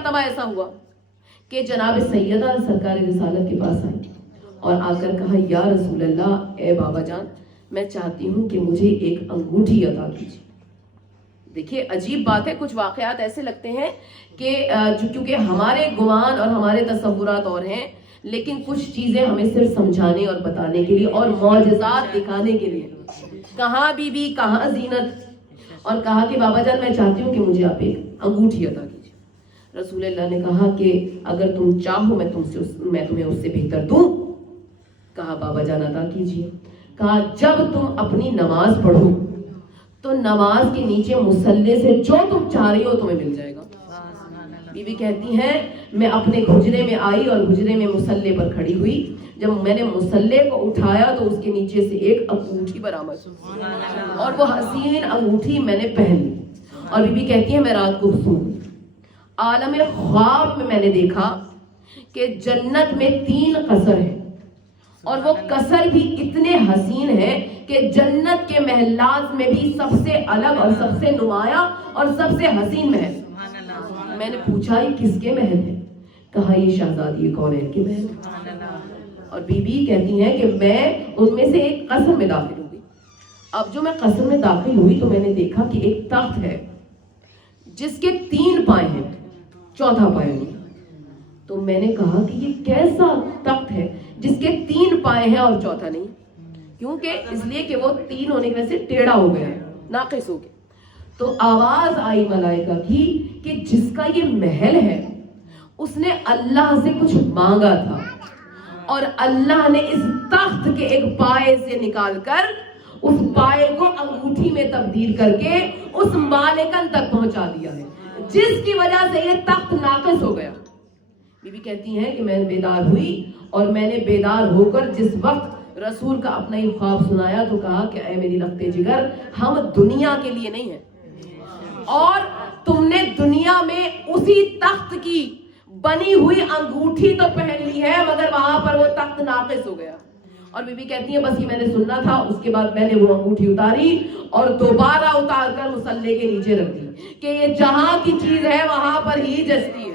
مرتبہ ایسا ہوا کہ جناب سیدہ سرکار رسالت کے پاس آئی اور آ کر کہا یا رسول اللہ، اے بابا جان، میں چاہتی ہوں کہ مجھے ایک انگوٹھی عطا کیجیے۔ دیکھیے عجیب بات ہے، کچھ واقعات ایسے لگتے ہیں کہ کیونکہ ہمارے گمان اور ہمارے تصورات اور ہیں، لیکن کچھ چیزیں ہمیں صرف سمجھانے اور بتانے کے لیے اور معجزات دکھانے کے لیے۔ کہاں بی بی، کہاں زینت، اور کہا کہ بابا جان میں چاہتی ہوں کہ مجھے آپ ایک انگوٹھی عطا کیجیے۔ رسول اللہ نے کہا کہ اگر تم چاہو میں تمہیں اس سے بہتر دوں۔ کہا بابا جان عطا کیجیے۔ کہا جب تم اپنی نماز پڑھو تو نماز کے نیچے مصلے سے جو تم چاہ رہی ہو تمہیں مل جائے گا۔ بی بی کہتی ہیں میں اپنے حجرے میں آئی اور حجرے میں مصلے پر کھڑی ہوئی، جب میں نے مصلے کو اٹھایا تو اس کے نیچے سے ایک انگوٹھی برآمد ہوئی اور وہ حسین انگوٹھی میں نے پہن لی۔ اور بی بی کہتی ہے میں رات کو سو عالم خواب میں نے دیکھا کہ جنت میں 3 قصر ہیں اور وہ قصر بھی اتنے حسین ہیں کہ جنت کے محلات میں بھی سب سے الگ اور سب سے نمایاں اور سب سے حسین محل۔ میں نے پوچھا یہ کس کے محل ہے؟ کہا یہ شہزادی کونین کے محل۔ اور بی بی کہتی ہیں کہ میں ان میں سے ایک قصر میں داخل ہوئی۔ اب جو میں قصر میں داخل ہوئی تو میں نے دیکھا کہ ایک تخت ہے جس کے 3 پائے ہیں، چوتھا پایا نہیں۔ تو میں نے کہا کہ یہ کیسا تخت ہے جس کے 3 پائے ہیں اور چوتھا نہیں؟ کیونکہ اس لیے کہ وہ 3 ہونے کی وجہ سے ٹیڑھا ہو گیا ہے، ناقص ہو گیا۔ تو آواز آئی ملائکہ کی کہ جس کا یہ محل ہے اس نے اللہ سے کچھ مانگا تھا اور اللہ نے اس تخت کے ایک پائے سے نکال کر اس پائے کو انگوٹھی میں تبدیل کر کے اس مالکن تک پہنچا دیا ہے جس کی وجہ سے یہ تخت ناقص ہو گیا۔ بی بی کہتی ہیں کہ میں بیدار ہوئی اور میں نے بیدار ہو کر جس وقت رسول کا اپنا ہی خواب سنایا تو کہا کہ اے میری لختے جگر، ہم دنیا کے لیے نہیں ہیں اور تم نے دنیا میں اسی تخت کی بنی ہوئی انگوٹھی تو پہن لی ہے مگر وہاں پر وہ تخت ناقص ہو گیا۔ اور بی بی کہتی ہیں بس یہ میں نے سننا تھا، اس کے بعد میں نے وہ انگوٹھی اتاری اور دوبارہ اتار کر مصلے کے نیچے رکھ دی کہ یہ جہاں کی چیز ہے وہاں پر ہی جچتی ہے۔